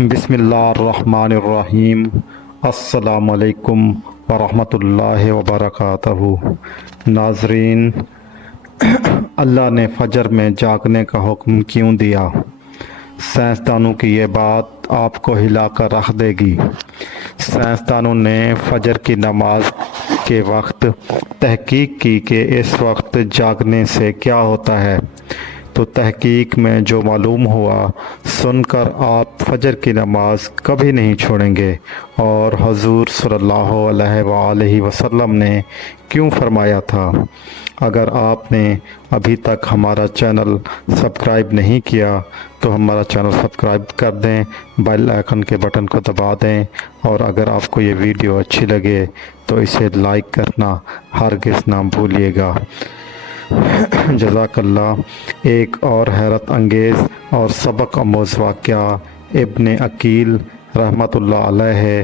بسم اللہ الرحمن الرحیم۔ السلام علیکم ورحمۃ اللہ وبرکاتہ۔ ناظرین، اللہ نے فجر میں جاگنے کا حکم کیوں دیا؟ سائنسدانوں کی یہ بات آپ کو ہلا کر رکھ دے گی۔ سائنسدانوں نے فجر کی نماز کے وقت تحقیق کی کہ اس وقت جاگنے سے کیا ہوتا ہے، تو تحقیق میں جو معلوم ہوا سن کر آپ فجر کی نماز کبھی نہیں چھوڑیں گے۔ اور حضور صلی اللہ علیہ وآلہ وسلم نے کیوں فرمایا تھا؟ اگر آپ نے ابھی تک ہمارا چینل سبسکرائب نہیں کیا تو ہمارا چینل سبسکرائب کر دیں، بیل آئیکن کے بٹن کو دبا دیں، اور اگر آپ کو یہ ویڈیو اچھی لگے تو اسے لائک کرنا ہرگز نہ بھولیے گا۔ جزاک اللہ۔ ایک اور حیرت انگیز اور سبق آموز واقعہ، ابن عقیل رحمۃ اللہ علیہ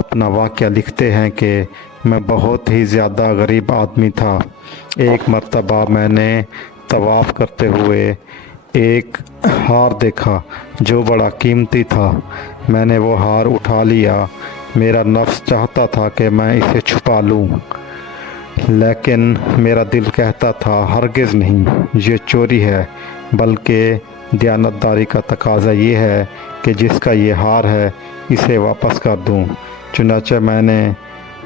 اپنا واقعہ لکھتے ہیں کہ میں بہت ہی زیادہ غریب آدمی تھا۔ ایک مرتبہ میں نے طواف کرتے ہوئے ایک ہار دیکھا جو بڑا قیمتی تھا۔ میں نے وہ ہار اٹھا لیا۔ میرا نفس چاہتا تھا کہ میں اسے چھپا لوں، لیکن میرا دل کہتا تھا ہرگز نہیں، یہ چوری ہے، بلکہ دیانتداری کا تقاضا یہ ہے کہ جس کا یہ ہار ہے اسے واپس کر دوں۔ چنانچہ میں نے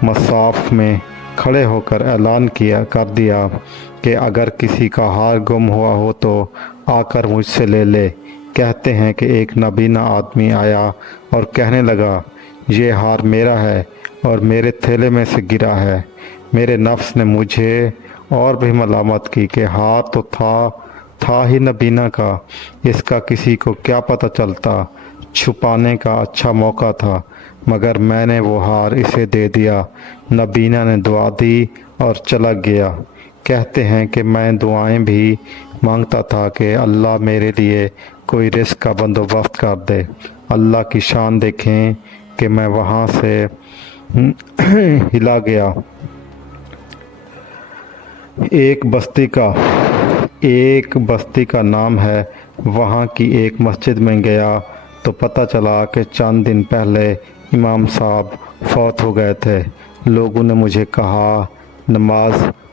مصاف میں کھڑے ہو کر اعلان کر دیا کہ اگر کسی کا ہار گم ہوا ہو تو آ کر مجھ سے لے لے۔ کہتے ہیں کہ ایک نابینا آدمی آیا اور کہنے لگا، یہ ہار میرا ہے اور میرے تھیلے میں سے گرا ہے۔ میرے نفس نے مجھے اور بھی ملامت کی کہ ہار تو تھا ہی نبینا کا، اس کا کسی کو کیا پتہ چلتا، چھپانے کا اچھا موقع تھا، مگر میں نے وہ ہار اسے دے دیا۔ نبینا نے دعا دی اور چلا گیا۔ کہتے ہیں کہ میں دعائیں بھی مانگتا تھا کہ اللہ میرے لیے کوئی رزق کا بندوبست کر دے۔ اللہ کی شان دیکھیں کہ میں وہاں سے ہلا گیا۔ ایک بستی کا نام ہے، وہاں کی ایک مسجد میں گیا تو پتہ چلا کہ چند دن پہلے امام صاحب فوت ہو گئے تھے۔ لوگوں نے مجھے کہا نماز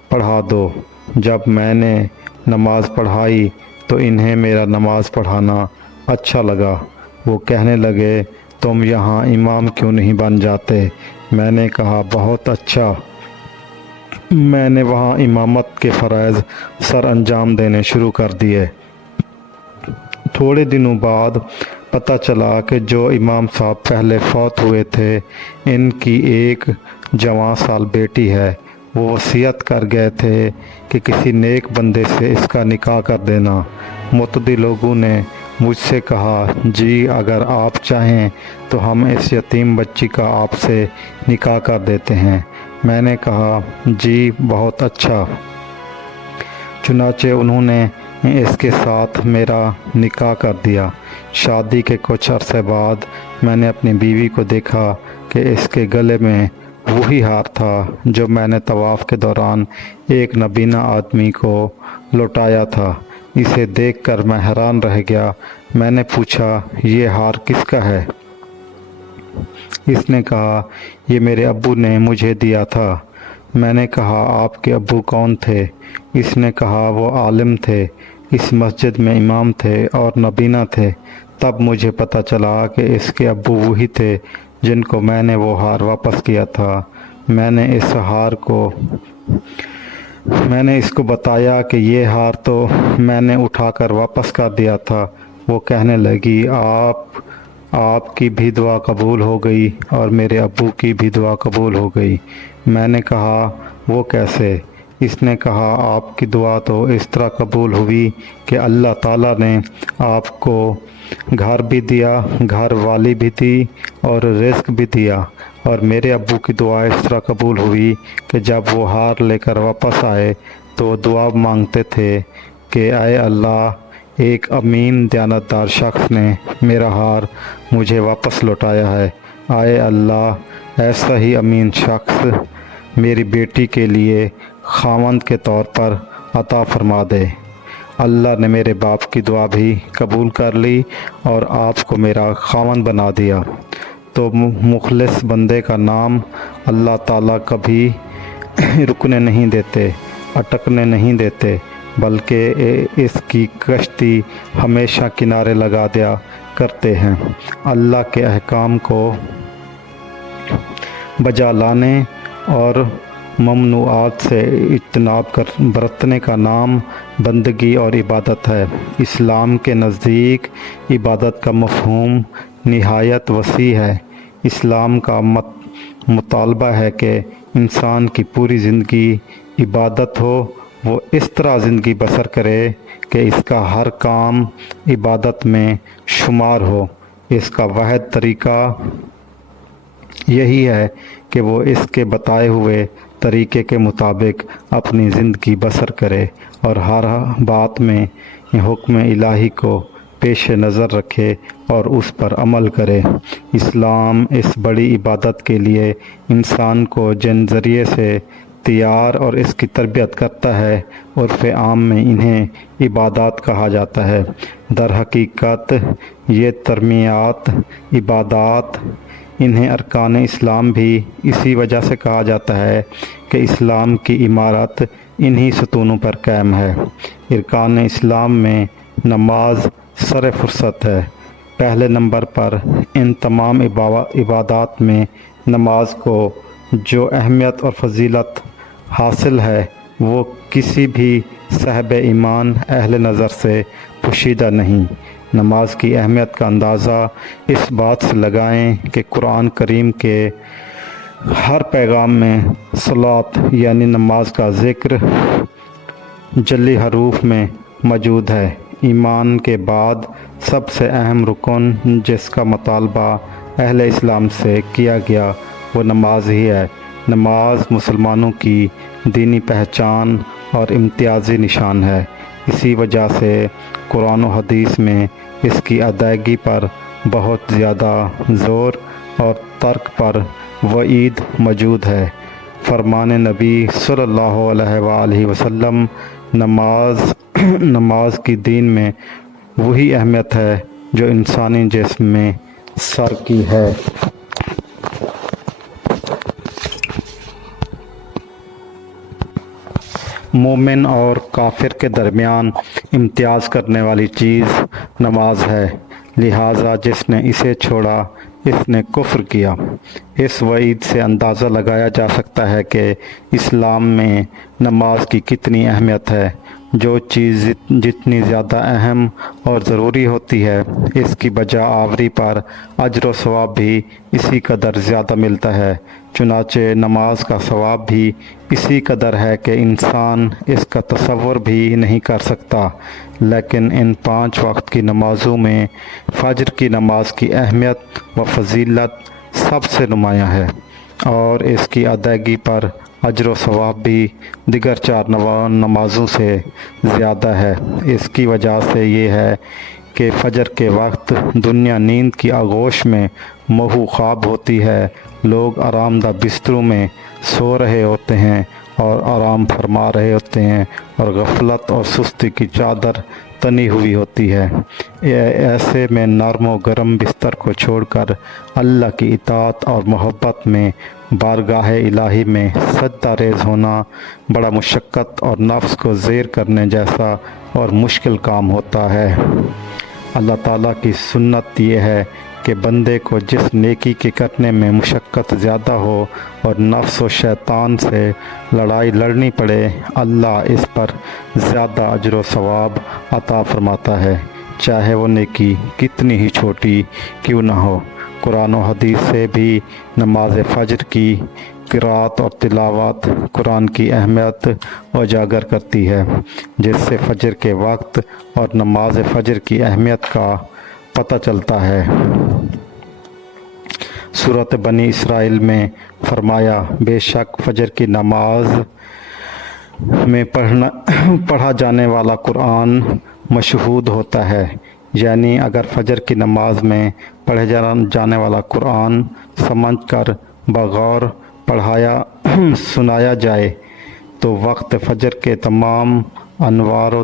پڑھا دو۔ جب میں نے نماز پڑھائی تو انہیں میرا نماز پڑھانا اچھا لگا۔ وہ کہنے لگے تم یہاں امام کیوں نہیں بن جاتے؟ میں نے کہا بہت اچھا۔ میں نے وہاں امامت کے فرائض سر انجام دینے شروع کر دیے۔ تھوڑے دنوں بعد پتہ چلا کہ جو امام صاحب پہلے فوت ہوئے تھے ان کی ایک جوان سال بیٹی ہے۔ وہ وصیت کر گئے تھے کہ کسی نیک بندے سے اس کا نکاح کر دینا۔ متعدد لوگوں نے مجھ سے کہا جی اگر آپ چاہیں تو ہم اس یتیم بچی کا آپ سے نکاح کر دیتے ہیں۔ میں نے کہا جی بہت اچھا۔ چنانچہ انہوں نے اس کے ساتھ میرا نکاح کر دیا۔ شادی کے کچھ عرصے بعد میں نے اپنی بیوی کو دیکھا کہ اس کے گلے میں وہی ہار تھا جو میں نے طواف کے دوران ایک نابینا آدمی کو لوٹایا تھا۔ اسے دیکھ کر میں حیران رہ گیا۔ میں نے پوچھا یہ ہار کس کا ہے؟ اس نے کہا یہ میرے ابو نے مجھے دیا تھا۔ میں نے کہا آپ کے ابو کون تھے؟ اس نے کہا وہ عالم تھے، اس مسجد میں امام تھے اور نابینا تھے۔ تب مجھے پتہ چلا کہ اس کے ابو وہی تھے جن کو میں نے وہ ہار واپس کیا تھا۔ میں نے اس کو بتایا کہ یہ ہار تو میں نے اٹھا کر واپس کر دیا تھا۔ وہ کہنے لگی آپ کی بھی دعا قبول ہو گئی اور میرے ابو کی بھی دعا قبول ہو گئی۔ میں نے کہا وہ کیسے؟ اس نے کہا آپ کی دعا تو اس طرح قبول ہوئی کہ اللہ تعالیٰ نے آپ کو گھر بھی دیا، گھر والی بھی دی اور رزق بھی دیا، اور میرے ابو کی دعا اس طرح قبول ہوئی کہ جب وہ ہار لے کر واپس آئے تو دعا مانگتے تھے کہ اے اللہ، ایک امین دیانتدار شخص نے میرا ہار مجھے واپس لوٹایا ہے۔ اے اللہ، ایسا ہی امین شخص میری بیٹی کے لیے خاوند کے طور پر عطا فرما دے۔ اللہ نے میرے باپ کی دعا بھی قبول کر لی اور آپ کو میرا خاوند بنا دیا۔ تو مخلص بندے کا نام اللہ تعالیٰ کبھی رکنے نہیں دیتے، اٹکنے نہیں دیتے، بلکہ اس کی کشتی ہمیشہ کنارے لگا دیا کرتے ہیں۔ اللہ کے احکام کو بجا لانے اور ممنوعات سے اجتناب برتنے کا نام بندگی اور عبادت ہے۔ اسلام کے نزدیک عبادت کا مفہوم نہایت وسیع ہے۔ اسلام کا مطالبہ ہے کہ انسان کی پوری زندگی عبادت ہو، وہ اس طرح زندگی بسر کرے کہ اس کا ہر کام عبادت میں شمار ہو۔ اس کا واحد طریقہ یہی ہے کہ وہ اس کے بتائے ہوئے طریقے کے مطابق اپنی زندگی بسر کرے اور ہر بات میں حکم الہی کو پیش نظر رکھے اور اس پر عمل کرے۔ اسلام اس بڑی عبادت کے لیے انسان کو جن ذریعے سے تیار اور اس کی تربیت کرتا ہے، عرف عام میں انہیں عبادات کہا جاتا ہے۔ در حقیقت یہ ترمیات عبادات، انہیں ارکان اسلام بھی اسی وجہ سے کہا جاتا ہے کہ اسلام کی عمارت انہی ستونوں پر قائم ہے۔ ارکان اسلام میں نماز سر فرست ہے۔ پہلے نمبر پر ان تمام عبادات میں نماز کو جو اہمیت اور فضیلت حاصل ہے وہ کسی بھی صاحب ایمان اہل نظر سے پوشیدہ نہیں۔ نماز کی اہمیت کا اندازہ اس بات سے لگائیں کہ قرآن کریم کے ہر پیغام میں صلاۃ یعنی نماز کا ذکر جلی حروف میں موجود ہے۔ ایمان کے بعد سب سے اہم رکن جس کا مطالبہ اہل اسلام سے کیا گیا وہ نماز ہی ہے۔ نماز مسلمانوں کی دینی پہچان اور امتیازی نشان ہے۔ اسی وجہ سے قرآن و حدیث میں اس کی ادائیگی پر بہت زیادہ زور اور ترک پر وعید موجود ہے۔ فرمان نبی صلی اللہ علیہ وآلہ وسلم، نماز کی دین میں وہی اہمیت ہے جو انسانی جسم میں سر کی ہے۔ مومن اور کافر کے درمیان امتیاز کرنے والی چیز نماز ہے، لہٰذا جس نے اسے چھوڑا اس نے کفر کیا۔ اس وعید سے اندازہ لگایا جا سکتا ہے کہ اسلام میں نماز کی کتنی اہمیت ہے۔ جو چیز جتنی زیادہ اہم اور ضروری ہوتی ہے، اس کی بجا آوری پر اجر و ثواب بھی اسی قدر زیادہ ملتا ہے۔ چنانچہ نماز کا ثواب بھی اسی قدر ہے کہ انسان اس کا تصور بھی نہیں کر سکتا۔ لیکن ان 5 وقت کی نمازوں میں فجر کی نماز کی اہمیت و فضیلت سب سے نمایاں ہے اور اس کی ادائیگی پر اجر و ثواب بھی دیگر 4 نمازوں سے زیادہ ہے۔ اس کی وجہ سے یہ ہے کہ فجر کے وقت دنیا نیند کی آغوش میں محو خواب ہوتی ہے، لوگ آرام دہ بستروں میں سو رہے ہوتے ہیں اور آرام فرما رہے ہوتے ہیں اور غفلت اور سستی کی چادر تنی ہوئی ہوتی ہے۔ ایسے میں نرم و گرم بستر کو چھوڑ کر اللہ کی اطاعت اور محبت میں بارگاہ الہی میں سجدہ ریز ہونا بڑا مشقت اور نفس کو زیر کرنے جیسا اور مشکل کام ہوتا ہے۔ اللہ تعالیٰ کی سنت یہ ہے کہ بندے کو جس نیکی کے کرنے میں مشقت زیادہ ہو اور نفس و شیطان سے لڑائی لڑنی پڑے، اللہ اس پر زیادہ اجر و ثواب عطا فرماتا ہے، چاہے وہ نیکی کتنی ہی چھوٹی کیوں نہ ہو۔ قرآن و حدیث سے بھی نماز فجر کی قرات اور تلاوت قرآن کی اہمیت اجاگر کرتی ہے، جس سے فجر کے وقت اور نماز فجر کی اہمیت کا پتہ چلتا ہے۔ سورۃ بنی اسرائیل میں فرمایا، بے شک فجر کی نماز میں پڑھا جانے والا قرآن مشہود ہوتا ہے، یعنی اگر فجر کی نماز میں پڑھے جانے والا قرآن سمجھ کر بغور پڑھایا سنایا جائے تو وقت فجر کے تمام انوار و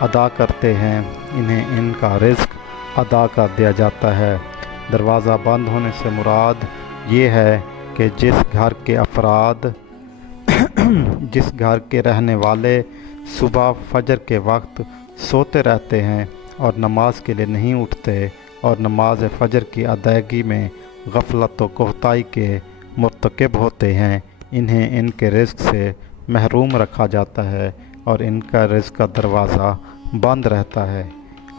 ادا کرتے ہیں انہیں ان کا رزق ادا کر دیا جاتا ہے۔ دروازہ بند ہونے سے مراد یہ ہے کہ جس گھر کے رہنے والے صبح فجر کے وقت سوتے رہتے ہیں اور نماز کے لیے نہیں اٹھتے اور نماز فجر کی ادائیگی میں غفلت و کوتاہی کے مرتکب ہوتے ہیں، انہیں ان کے رزق سے محروم رکھا جاتا ہے اور ان کا رزق کا دروازہ بند رہتا ہے۔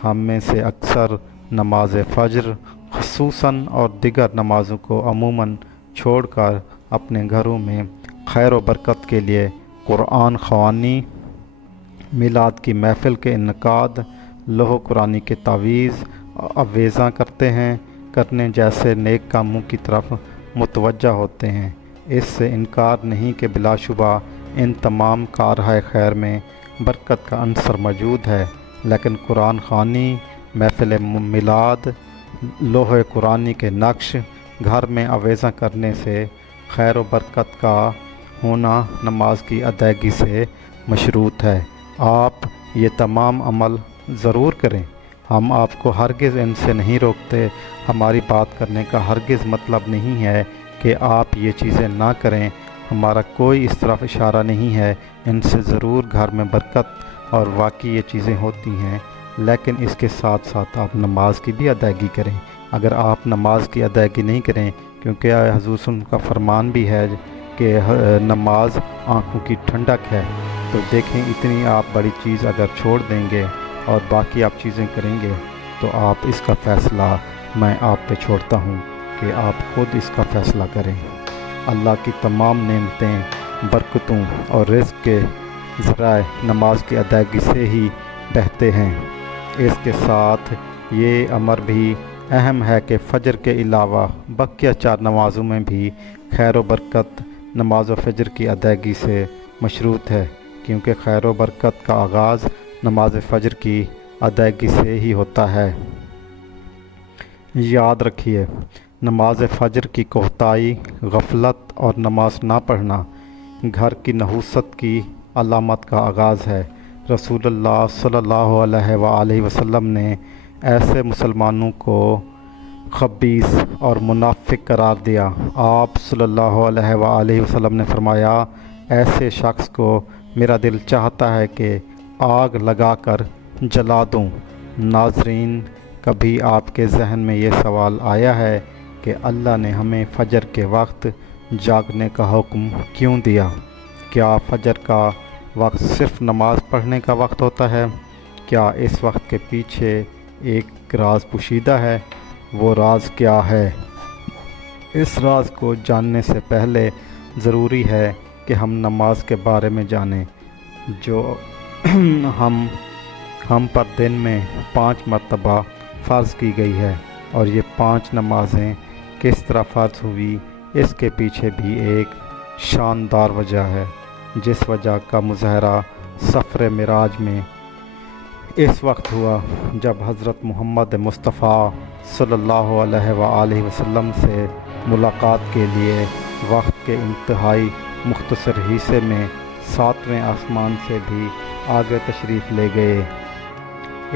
ہم میں سے اکثر نماز فجر خصوصاً اور دیگر نمازوں کو عموماً چھوڑ کر اپنے گھروں میں خیر و برکت کے لیے قرآن خوانی، میلاد کی محفل کے انعقاد، لوح قرآنی کے تعویذ آویزاں کرنے جیسے نیک کاموں کی طرف متوجہ ہوتے ہیں۔ اس سے انکار نہیں کہ بلا شبہ ان تمام کارہائے خیر میں برکت کا عنصر موجود ہے، لیکن قرآن خوانی، محفل میلاد، لوح قرآنی کے نقش گھر میں آویزاں کرنے سے خیر و برکت کا ہونا نماز کی ادائیگی سے مشروط ہے۔ آپ یہ تمام عمل ضرور کریں۔ ہم آپ کو ہرگز ان سے نہیں روکتے۔ ہماری بات کرنے کا ہرگز مطلب نہیں ہے کہ آپ یہ چیزیں نہ کریں۔ ہمارا کوئی اس طرف اشارہ نہیں ہے۔ ان سے ضرور گھر میں برکت اور واقعی یہ چیزیں ہوتی ہیں، لیکن اس کے ساتھ ساتھ آپ نماز کی بھی ادائیگی کریں۔ اگر آپ نماز کی ادائیگی نہیں کریں، کیونکہ حضور صلی اللہ علیہ وسلم کا فرمان بھی ہے کہ نماز آنکھوں کی ٹھنڈک ہے، تو دیکھیں اتنی آپ بڑی چیز اگر چھوڑ دیں گے اور باقی آپ چیزیں کریں گے تو آپ اس کا فیصلہ میں آپ پہ چھوڑتا ہوں کہ آپ خود اس کا فیصلہ کریں۔ اللہ کی تمام نعمتیں، برکتوں اور رزق کے ذرائع نماز کی ادائیگی سے ہی بہتے ہیں۔ اس کے ساتھ یہ امر بھی اہم ہے کہ فجر کے علاوہ بقیہ 4 نمازوں میں بھی خیر و برکت نماز و فجر کی ادائیگی سے مشروط ہے، کیونکہ خیر و برکت کا آغاز نماز فجر کی ادائیگی سے ہی ہوتا ہے۔ یاد رکھیے، نماز فجر کی کوتاہی، غفلت اور نماز نہ پڑھنا گھر کی نحوست کی علامت کا آغاز ہے۔ رسول اللہ صلی اللہ علیہ وآلہ وسلم نے ایسے مسلمانوں کو خبیث اور منافق قرار دیا۔ آپ صلی اللہ علیہ وآلہ وسلم نے فرمایا، ایسے شخص کو میرا دل چاہتا ہے کہ آگ لگا کر جلا دوں۔ ناظرین، کبھی آپ کے ذہن میں یہ سوال آیا ہے کہ اللہ نے ہمیں فجر کے وقت جاگنے کا حکم کیوں دیا؟ کیا فجر کا وقت صرف نماز پڑھنے کا وقت ہوتا ہے؟ کیا اس وقت کے پیچھے ایک راز پوشیدہ ہے؟ وہ راز کیا ہے؟ اس راز کو جاننے سے پہلے ضروری ہے کہ ہم نماز کے بارے میں جانیں، جو ہم پر دن میں 5 مرتبہ فرض کی گئی ہے، اور یہ 5 نمازیں کس طرح فرض ہوئی، اس کے پیچھے بھی ایک شاندار وجہ ہے، جس وجہ کا مظاہرہ سفر معراج میں اس وقت ہوا جب حضرت محمد مصطفیٰ صلی اللہ علیہ وآلہ وسلم سے ملاقات کے لیے وقت کے انتہائی مختصر حصے میں 7ویں آسمان سے بھی آگے تشریف لے گئے۔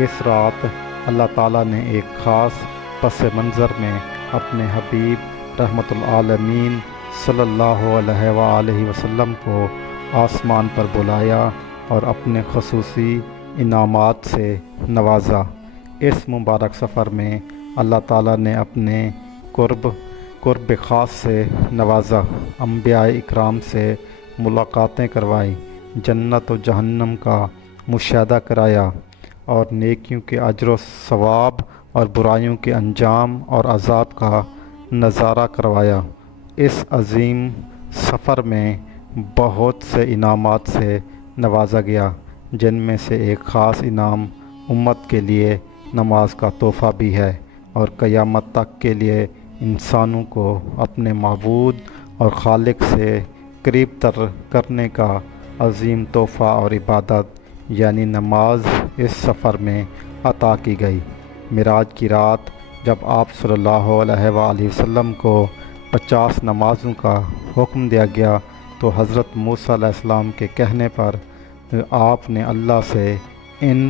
اس رات اللہ تعالیٰ نے ایک خاص پس منظر میں اپنے حبیب رحمت العالمین صلی اللہ علیہ وآلہ وسلم کو آسمان پر بلایا اور اپنے خصوصی انعامات سے نوازا۔ اس مبارک سفر میں اللہ تعالیٰ نے اپنے قرب خاص سے نوازا، انبیاء اکرام سے ملاقاتیں کروائی، جنت و جہنم کا مشاہدہ کرایا، اور نیکیوں کے اجر و ثواب اور برائیوں کے انجام اور عذاب کا نظارہ کروایا۔ اس عظیم سفر میں بہت سے انعامات سے نوازا گیا، جن میں سے ایک خاص انعام امت کے لیے نماز کا تحفہ بھی ہے، اور قیامت تک کے لیے انسانوں کو اپنے معبود اور خالق سے قریب تر کرنے کا عظیم تحفہ اور عبادت یعنی نماز اس سفر میں عطا کی گئی۔ معراج کی رات جب آپ صلی اللہ علیہ وآلہ وسلم کو 50 نمازوں کا حکم دیا گیا تو حضرت موسیٰ علیہ السلام کے کہنے پر آپ نے اللہ سے ان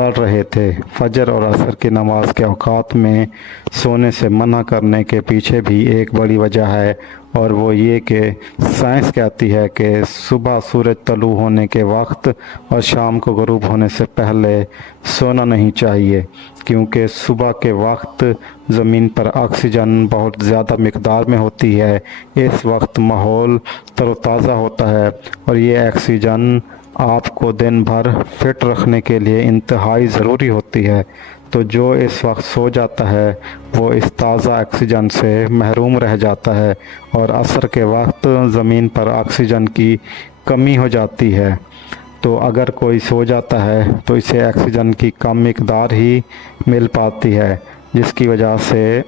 پڑھ رہے تھے۔ فجر اور عصر کی نماز کے اوقات میں سونے سے منع کرنے کے پیچھے بھی ایک بڑی وجہ ہے، اور وہ یہ کہ سائنس کہتی ہے کہ صبح سورج طلوع ہونے کے وقت اور شام کو غروب ہونے سے پہلے سونا نہیں چاہیے، کیونکہ صبح کے وقت زمین پر آکسیجن بہت زیادہ مقدار میں ہوتی ہے۔ اس وقت ماحول تر و تازہ ہوتا ہے، اور یہ آکسیجن آپ کو دن بھر فٹ رکھنے کے لیے انتہائی ضروری ہوتی ہے۔ تو جو اس وقت سو جاتا ہے وہ اس تازہ آکسیجن سے محروم رہ جاتا ہے، اور عصر کے وقت زمین پر آکسیجن کی کمی ہو جاتی ہے۔ تو اگر کوئی سو جاتا ہے تو اسے آکسیجن کی کم مقدار ہی مل پاتی ہے، جس کی وجہ سے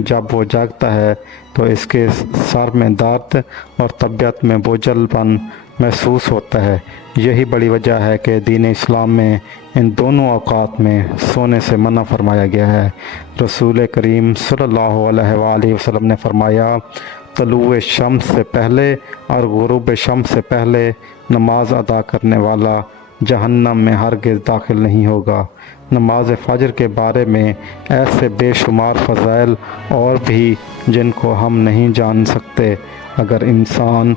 جب وہ جاگتا ہے تو اس کے سر میں درد اور طبیعت میں بوجھل پن محسوس ہوتا ہے۔ یہی بڑی وجہ ہے کہ دین اسلام میں ان دونوں اوقات میں سونے سے منع فرمایا گیا ہے۔ رسول کریم صلی اللہ علیہ وآلہ وسلم نے فرمایا، طلوع شمس سے پہلے اور غروب شمس سے پہلے نماز ادا کرنے والا جہنم میں ہرگز داخل نہیں ہوگا۔ نماز فجر کے بارے میں ایسے بے شمار فضائل اور بھی جن کو ہم نہیں جان سکتے، اگر انسان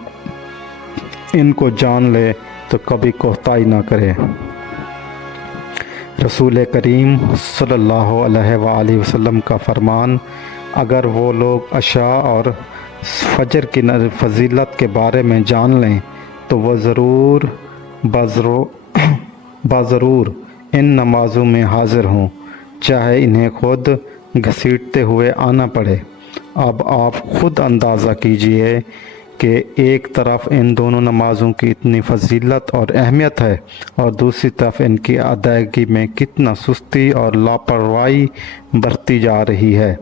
ان کو جان لے تو کبھی کوتاہی نہ کرے۔ رسول کریم صلی اللہ علیہ وآلہ وسلم کا فرمان، اگر وہ لوگ عشاء اور فجر کی فضیلت کے بارے میں جان لیں تو وہ بضرور ان نمازوں میں حاضر ہوں، چاہے انہیں خود گھسیٹتے ہوئے آنا پڑے۔ اب آپ خود اندازہ کیجئے کہ ایک طرف ان دونوں نمازوں کی اتنی فضیلت اور اہمیت ہے، اور دوسری طرف ان کی ادائیگی میں کتنا سستی اور لاپرواہی برتی جا رہی ہے۔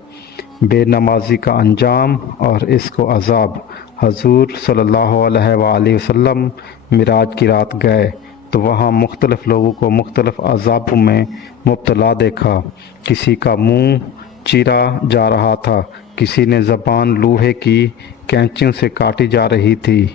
بے نمازی کا انجام اور اس کو عذاب۔ حضور صلی اللہ علیہ وآلہ وسلم معراج کی رات گئے تو وہاں مختلف لوگوں کو مختلف عذابوں میں مبتلا دیکھا۔ کسی کا منہ چیرا جا رہا تھا، کسی نے زبان لوہے کی کینچیوں سے کاٹی جا رہی تھی،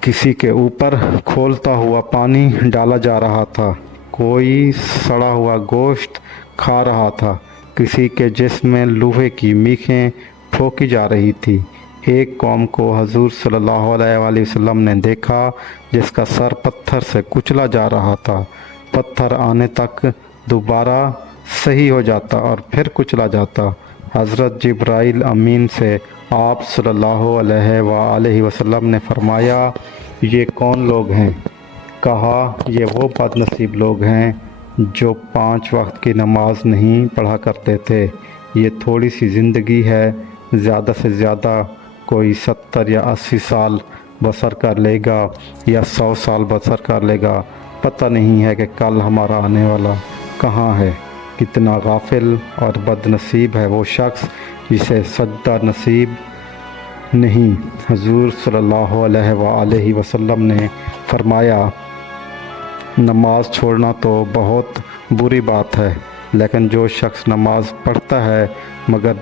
کسی کے اوپر کھولتا ہوا پانی ڈالا جا رہا تھا، کوئی سڑا ہوا گوشت کھا رہا تھا، کسی کے جسم میں لوہے کی میخیں پھونکی جا رہی تھی۔ ایک قوم کو حضور صلی اللہ علیہ وآلہ وسلم نے دیکھا جس کا سر پتھر سے کچلا جا رہا تھا، پتھر آنے تک دوبارہ صحیح ہو جاتا اور پھر کچلا جاتا۔ حضرت جبرائیل امین سے آپ صلی اللہ علیہ وآلہ وسلم نے فرمایا، یہ کون لوگ ہیں؟ کہا، یہ وہ بد نصیب لوگ ہیں جو 5 وقت کی نماز نہیں پڑھا کرتے تھے۔ یہ تھوڑی سی زندگی ہے، زیادہ سے زیادہ کوئی 70 یا 80 سال بسر کر لے گا یا 100 سال بسر کر لے گا، پتہ نہیں ہے کہ کل ہمارا آنے والا کہاں ہے۔ کتنا غافل اور بد نصیب ہے وہ شخص جسے سجدہ نصیب نہیں۔ حضور صلی اللہ علیہ وآلہ وسلم نے فرمایا، نماز چھوڑنا تو بہت بری بات ہے، لیکن جو شخص نماز پڑھتا ہے مگر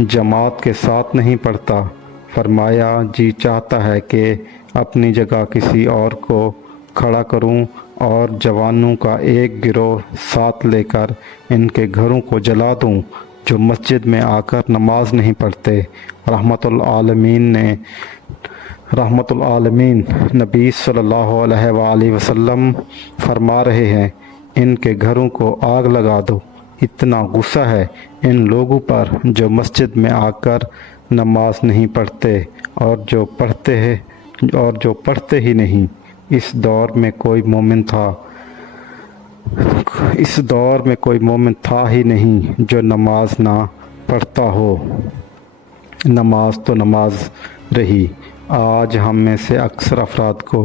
جماعت کے ساتھ نہیں پڑھتا، فرمایا جی چاہتا ہے کہ اپنی جگہ کسی اور کو کھڑا کروں اور جوانوں کا ایک گروہ ساتھ لے کر ان کے گھروں کو جلا دوں جو مسجد میں آ کر نماز نہیں پڑھتے۔ رحمت العالمین نبی صلی اللہ علیہ وآلہ وسلم فرما رہے ہیں، ان کے گھروں کو آگ لگا دو۔ اتنا غصہ ہے ان لوگوں پر جو مسجد میں آ کر نماز نہیں پڑھتے اور جو پڑھتے ہی نہیں۔ اس دور میں کوئی مومن تھا ہی نہیں جو نماز نہ پڑھتا ہو۔ نماز تو نماز رہی، آج ہم میں سے اکثر افراد کو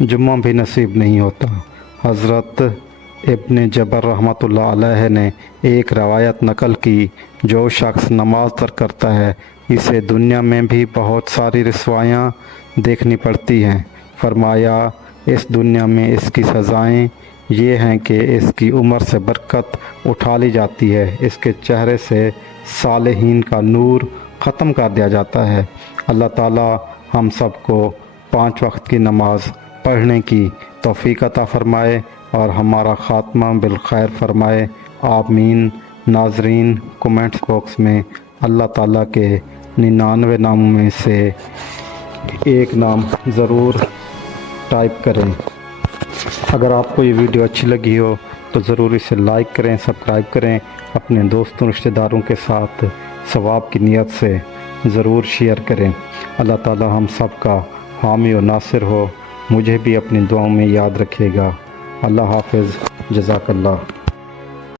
جمعہ بھی نصیب نہیں ہوتا۔ حضرت ابن جبر رحمۃ اللہ علیہ نے ایک روایت نقل کی، جو شخص نماز ترک کرتا ہے اسے دنیا میں بھی بہت ساری رسوائیاں دیکھنی پڑتی ہیں۔ فرمایا، اس دنیا میں اس کی سزائیں یہ ہیں کہ اس کی عمر سے برکت اٹھا لی جاتی ہے، اس کے چہرے سے صالحین کا نور ختم کر دیا جاتا ہے۔ اللہ تعالی ہم سب کو 5 وقت کی نماز پڑھنے کی توفیق عطا فرمائے۔ اور ہمارا خاتمہ بالخیر فرمائے، آمین۔ ناظرین، کومنٹس باکس میں اللہ تعالیٰ کے 99 ناموں میں سے ایک نام ضرور ٹائپ کریں۔ اگر آپ کو یہ ویڈیو اچھی لگی ہو تو ضرور اسے لائک کریں، سبسکرائب کریں، اپنے دوستوں رشتہ داروں کے ساتھ ثواب کی نیت سے ضرور شیئر کریں۔ اللہ تعالی ہم سب کا حامی و ناصر ہو، مجھے بھی اپنی دعاؤں میں یاد رکھے گا۔ اللہ حافظ، جزاک اللہ۔